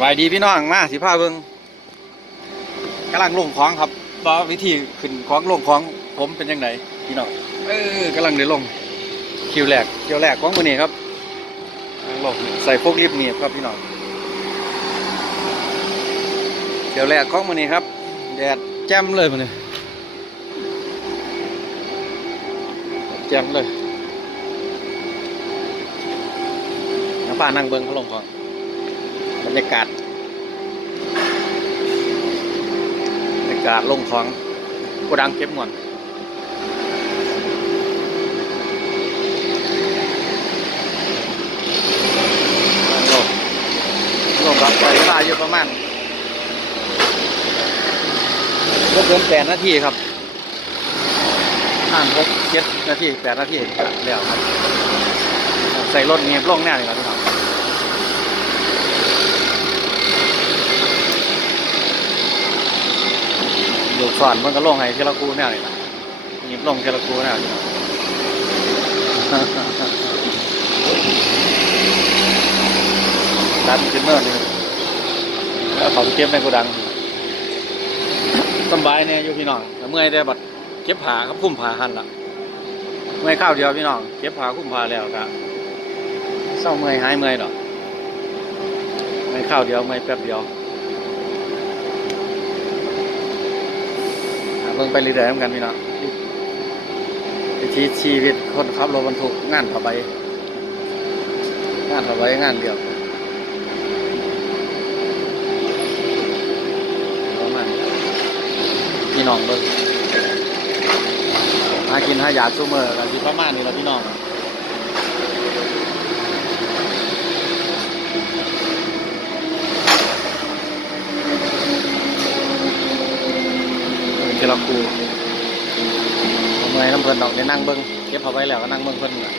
บายดีพี่น้องมาสิพาเบิ่งกำลังลงของครับว่าวิธีขึ้นของลงของผมเป็นยังไงพี่น้องเออกำลังเดินลงคิวแรกคิวแรกของมือนี้ครับลงใส่พวกลิฟต์หนีบครับพี่น้องคิวแรกของมือนี้ครับแดดแจ่มเลยมือนี้แจ่มเลยน้ำป้านั่งเบิ่งเขาลงของ รยากาศบรรยากาศลงของโกดังเก็บเงินลงลงกับใช้เวลาอยู่ประมาณก็เกินแปดนาทีครับอ่านหกเจ็ดนาทีแปดนาทีแล้วครับ ใส่รถเงียบลงแน่เลยครับพี่น้อง อยู่สอนมันก็ลงให้เทละคูแนวนี่นะหยิบลงเทละคูแนวนี่นะดันขึ้นเนินนี่แล้วเขาเก็บในโกดังสบายเนี่ยอยู่พี่น้องแต่เมื่อยได้บัดเก็บผ้าครับคุ้มผ้าหันละเมื่อยข้าวเดียวพี่น้องเก็บผ้าคุ้มผ้าแล้วก็เศร้าเมื่อยหายเมื่อยดอกเมื่อยข้าวเดียวเมื่อยแป๊บเดียว เบิ่งไปเรื่อยๆเหมือนกันพี่น้องวิถีชีวิตคนขับรถบรรทุกงานต่อไป งานต่อไปงานเดียวประมาณพี่น้องเบิ่งหากินหาอยากซูเมอร์กันที่ประมาณนี้แหละพี่น้องเอกคูเอาเมื่อยน้ำเพลินดอกได้นั่งเบิ้งเก็บเอาไว้แล้วก็นั่งเบิ้งเพลินน่ะ